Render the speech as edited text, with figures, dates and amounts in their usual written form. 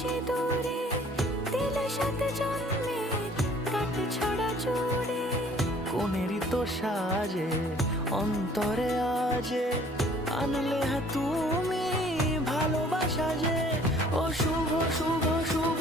সিঁদুরে দিলে সাথে জন্মের কাট ছড়া জুড়ে। কোনেরই তো সাজে অন্তরে আজে আনলে তুমি ভালোবাসা যে। ও শুভ শুভ শুভ